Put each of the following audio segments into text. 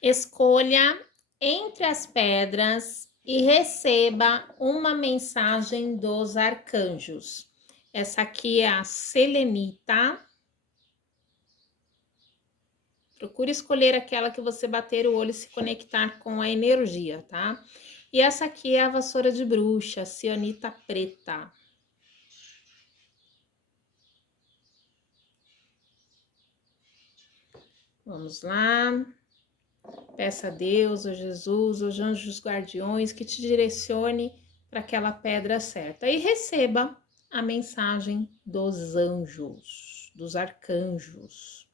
Escolha entre as pedras e receba uma mensagem dos arcanjos. Essa aqui é a selenita. Procure escolher aquela que você bater o olho e se conectar com a energia, tá? E essa aqui é a vassoura de bruxa, cianita preta. Vamos lá. Peça a Deus, ou Jesus, os anjos guardiões que te direcione para aquela pedra certa. E receba a mensagem dos anjos, dos arcanjos.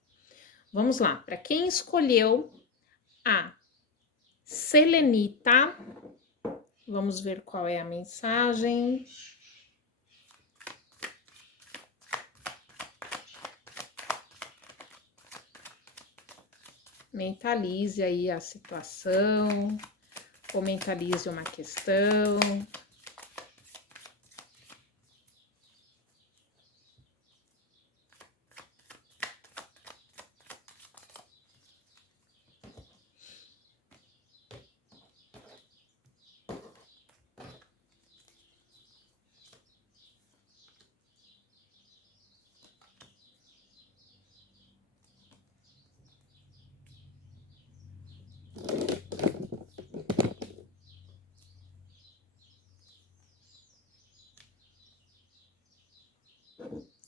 Vamos lá. Para quem escolheu a selenita, vamos ver qual é a mensagem. Mentalize aí a situação, ou mentalize uma questão.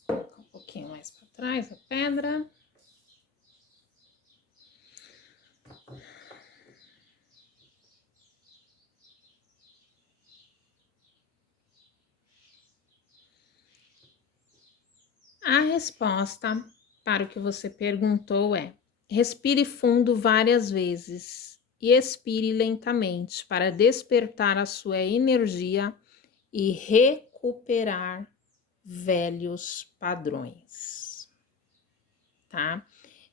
Um pouquinho mais para trás a pedra. A resposta para o que você perguntou é: respire fundo várias vezes e expire lentamente para despertar a sua energia e recuperar velhos padrões, tá?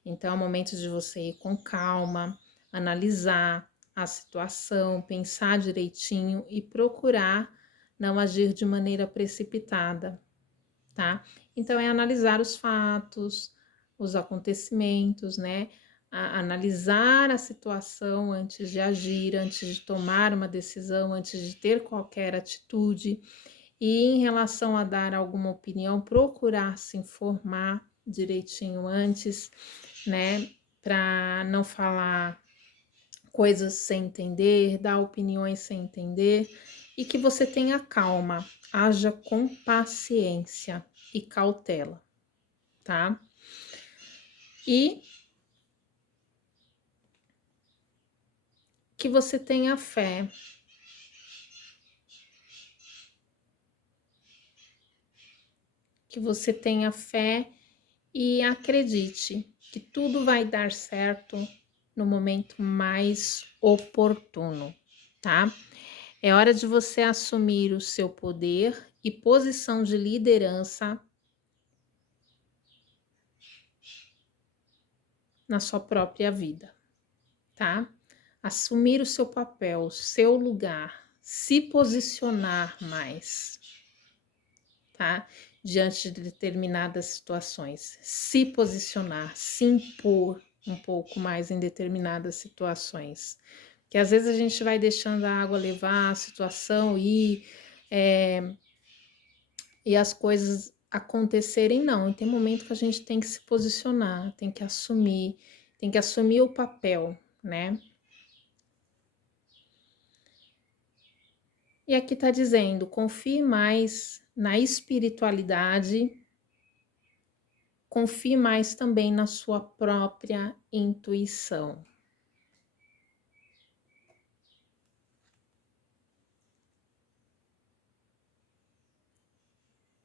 Então é o momento de você ir com calma, analisar a situação, pensar direitinho e procurar não agir de maneira precipitada, tá? Então é analisar os fatos, os acontecimentos, né? Analisar a situação antes de agir, antes de tomar uma decisão, antes de ter qualquer atitude. E em relação a dar alguma opinião, procurar se informar direitinho antes, né? Para não falar coisas sem entender, dar opiniões sem entender, e que você tenha calma, haja com paciência e cautela, tá? E que você tenha fé. Que você tenha fé e acredite que tudo vai dar certo no momento mais oportuno, tá? É hora de você assumir o seu poder e posição de liderança na sua própria vida, tá? Assumir o seu papel, o seu lugar, se posicionar mais, tá? Diante de determinadas situações, se posicionar, se impor um pouco mais em determinadas situações. Que às vezes a gente vai deixando a água levar, a situação ir, e as coisas acontecerem, não. E tem momento que a gente tem que se posicionar, tem que assumir o papel, né? E aqui tá dizendo, confie mais na espiritualidade, confie mais também na sua própria intuição.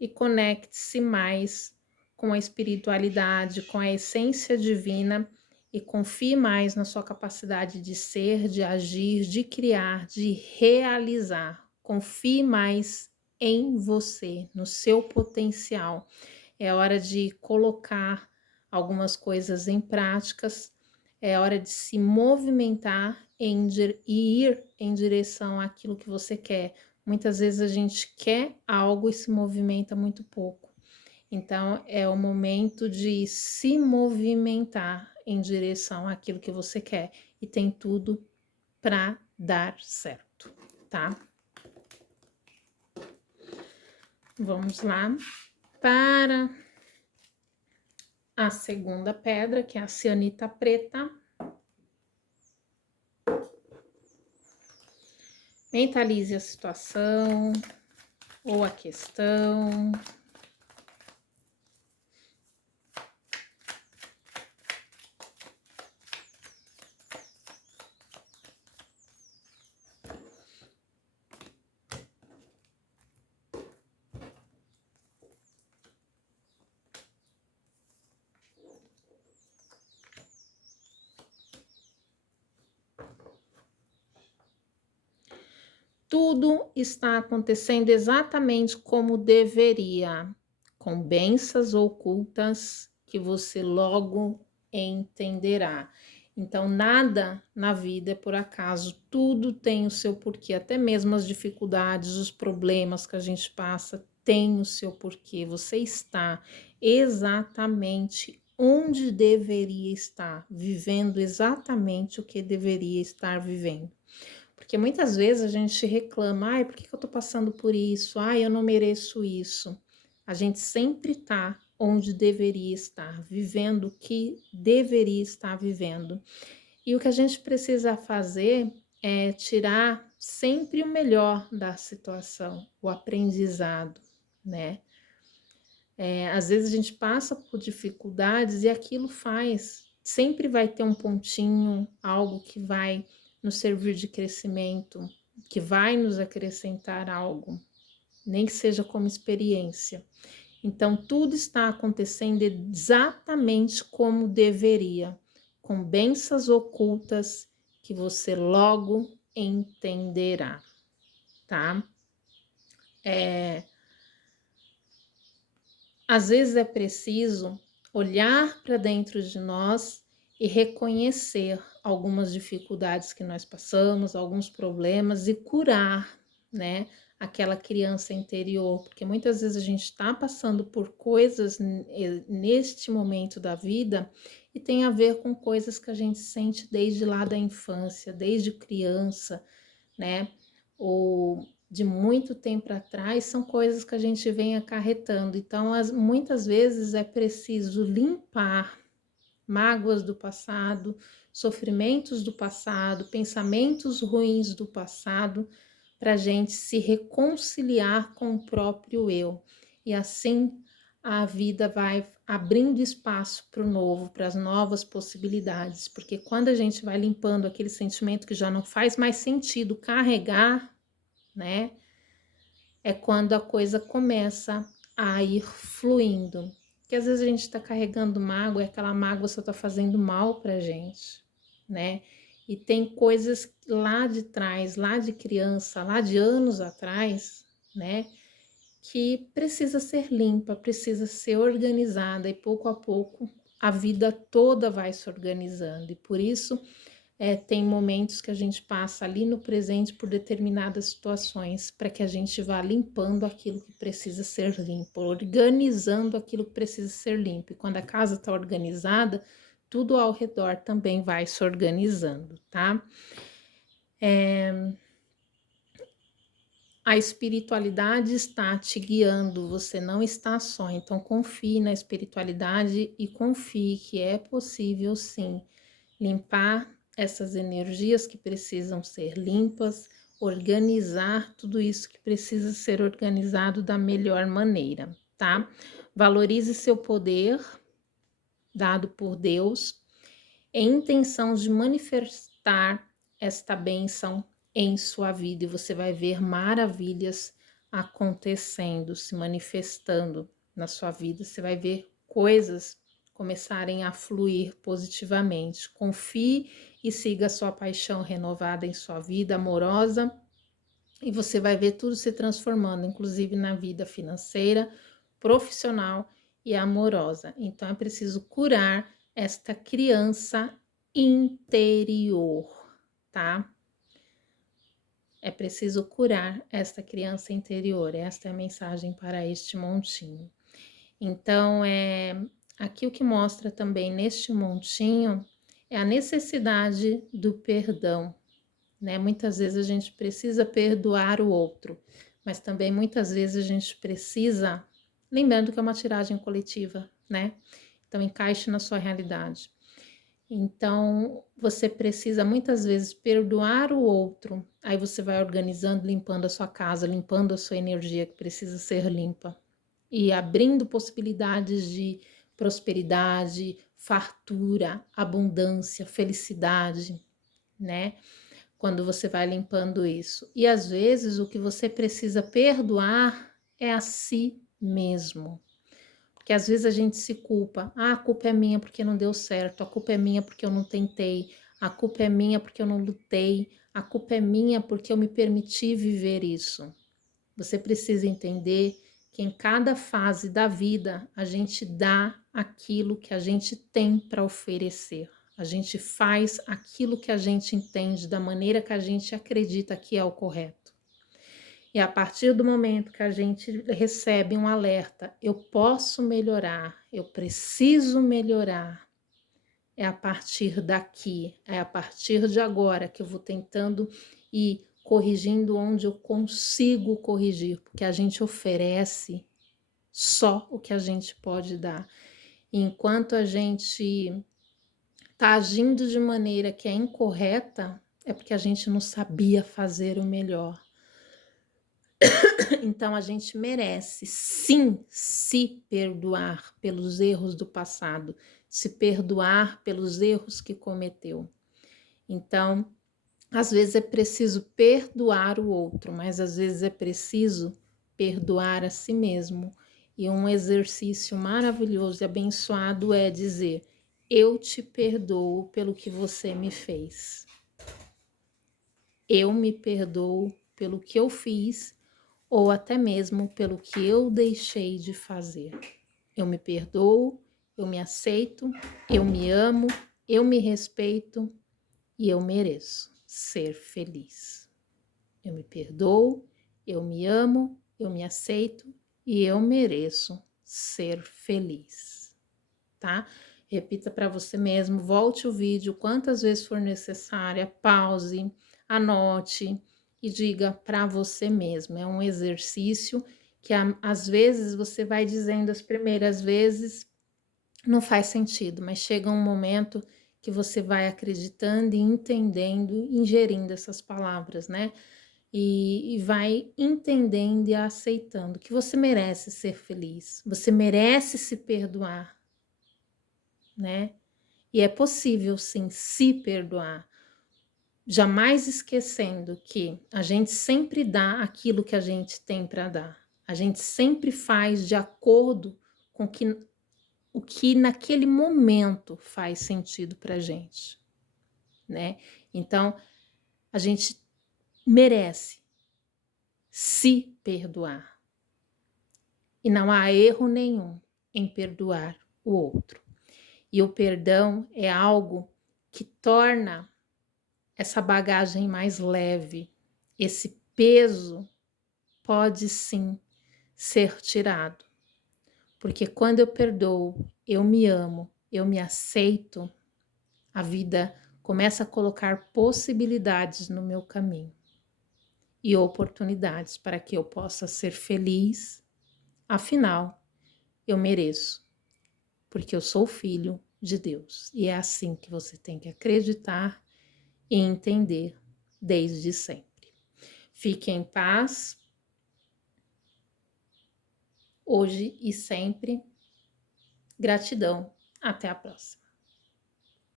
E conecte-se mais com a espiritualidade, com a essência divina e confie mais na sua capacidade de ser, de agir, de criar, de realizar. Confie mais em você, no seu potencial. É hora de colocar algumas coisas em práticas, é hora de se movimentar e ir em direção àquilo que você quer. Muitas vezes a gente quer algo e se movimenta muito pouco. Então, é o momento de se movimentar, em direção àquilo que você quer e tem tudo para dar certo, tá? Vamos lá para a segunda pedra, que é a cianita preta. Mentalize a situação ou a questão. Tudo está acontecendo exatamente como deveria, com bênçãos ocultas que você logo entenderá. Então, nada na vida é por acaso, tudo tem o seu porquê, até mesmo as dificuldades, os problemas que a gente passa, tem o seu porquê. Você está exatamente onde deveria estar, vivendo exatamente o que deveria estar vivendo. Porque muitas vezes a gente reclama, ai, por que eu tô passando por isso? Ai, eu não mereço isso. A gente sempre tá onde deveria estar, vivendo o que deveria estar vivendo. E o que a gente precisa fazer é tirar sempre o melhor da situação, o aprendizado, né? Às vezes a gente passa por dificuldades e aquilo sempre vai ter um pontinho, algo que vai nos servir de crescimento, que vai nos acrescentar algo, nem que seja como experiência. Então, tudo está acontecendo exatamente como deveria, com bênçãos ocultas que você logo entenderá, tá? Às vezes é preciso olhar para dentro de nós e reconhecer algumas dificuldades que nós passamos, alguns problemas e curar, né, aquela criança interior, porque muitas vezes a gente está passando por coisas neste momento da vida e tem a ver com coisas que a gente sente desde lá da infância, desde criança, né? Ou de muito tempo atrás, são coisas que a gente vem acarretando. Então, muitas vezes é preciso limpar mágoas do passado, sofrimentos do passado, pensamentos ruins do passado, para a gente se reconciliar com o próprio eu. E assim a vida vai abrindo espaço para o novo, para as novas possibilidades, porque quando a gente vai limpando aquele sentimento que já não faz mais sentido carregar, né? É quando a coisa começa a ir fluindo. Porque às vezes a gente está carregando mágoa e aquela mágoa só está fazendo mal pra gente, né? E tem coisas lá de trás, lá de criança, lá de anos atrás, né? Que precisa ser limpa, precisa ser organizada e pouco a pouco a vida toda vai se organizando. E por isso tem momentos que a gente passa ali no presente por determinadas situações, para que a gente vá limpando aquilo que precisa ser limpo, organizando aquilo que precisa ser limpo. E quando a casa está organizada, tudo ao redor também vai se organizando, tá? A espiritualidade está te guiando, você não está só. Então, confie na espiritualidade e confie que é possível, sim, limpar essas energias que precisam ser limpas, organizar tudo isso que precisa ser organizado da melhor maneira, tá? Valorize seu poder dado por Deus em intenção de manifestar esta bênção em sua vida e você vai ver maravilhas acontecendo, se manifestando na sua vida, você vai ver coisas começarem a fluir positivamente. Confie e siga a sua paixão renovada em sua vida amorosa e você vai ver tudo se transformando, inclusive na vida financeira, profissional e amorosa. Então é preciso curar esta criança interior, tá? É preciso curar esta criança interior. Esta é a mensagem para este montinho. Então, aqui o que mostra também neste montinho é a necessidade do perdão, né? Muitas vezes a gente precisa perdoar o outro, mas também muitas vezes a gente precisa, lembrando que é uma tiragem coletiva, né? Então encaixe na sua realidade. Então, você precisa muitas vezes perdoar o outro. Aí você vai organizando, limpando a sua casa, limpando a sua energia que precisa ser limpa e abrindo possibilidades de prosperidade, fartura, abundância, felicidade, né? Quando você vai limpando isso. E às vezes o que você precisa perdoar é a si mesmo. Porque às vezes a gente se culpa. Ah, a culpa é minha porque não deu certo. A culpa é minha porque eu não tentei. A culpa é minha porque eu não lutei. A culpa é minha porque eu me permiti viver isso. Você precisa entender que em cada fase da vida a gente dá aquilo que a gente tem para oferecer. A gente faz aquilo que a gente entende da maneira que a gente acredita que é o correto. E a partir do momento que a gente recebe um alerta, eu posso melhorar, eu preciso melhorar, é a partir daqui, é a partir de agora que eu vou tentando ir corrigindo onde eu consigo corrigir, porque a gente oferece só o que a gente pode dar. E enquanto a gente está agindo de maneira que é incorreta, é porque a gente não sabia fazer o melhor. Então a gente merece sim se perdoar pelos erros do passado, se perdoar pelos erros que cometeu. Então, às vezes é preciso perdoar o outro, mas às vezes é preciso perdoar a si mesmo. E um exercício maravilhoso e abençoado é dizer: eu te perdoo pelo que você me fez. Eu me perdoo pelo que eu fiz ou até mesmo pelo que eu deixei de fazer. Eu me perdoo, eu me aceito, eu me amo, eu me respeito e eu mereço ser feliz. Eu me perdoo, eu me amo, eu me aceito e eu mereço ser feliz, tá? Repita para você mesmo, volte o vídeo quantas vezes for necessária, pause, anote e diga para você mesmo. É um exercício que às vezes você vai dizendo as primeiras vezes, não faz sentido, mas chega um momento que você vai acreditando e entendendo, ingerindo essas palavras, né? E vai entendendo e aceitando que você merece ser feliz, você merece se perdoar, né? E é possível sim se perdoar, jamais esquecendo que a gente sempre dá aquilo que a gente tem para dar. A gente sempre faz de acordo com o que naquele momento faz sentido para gente, né? Então, a gente merece se perdoar. E não há erro nenhum em perdoar o outro. E o perdão é algo que torna essa bagagem mais leve. Esse peso pode sim ser tirado. Porque quando eu perdoo, eu me amo, eu me aceito, a vida começa a colocar possibilidades no meu caminho e oportunidades para que eu possa ser feliz. Afinal, eu mereço, porque eu sou filho de Deus. E é assim que você tem que acreditar e entender desde sempre. Fique em paz, hoje e sempre. Gratidão. Até a próxima.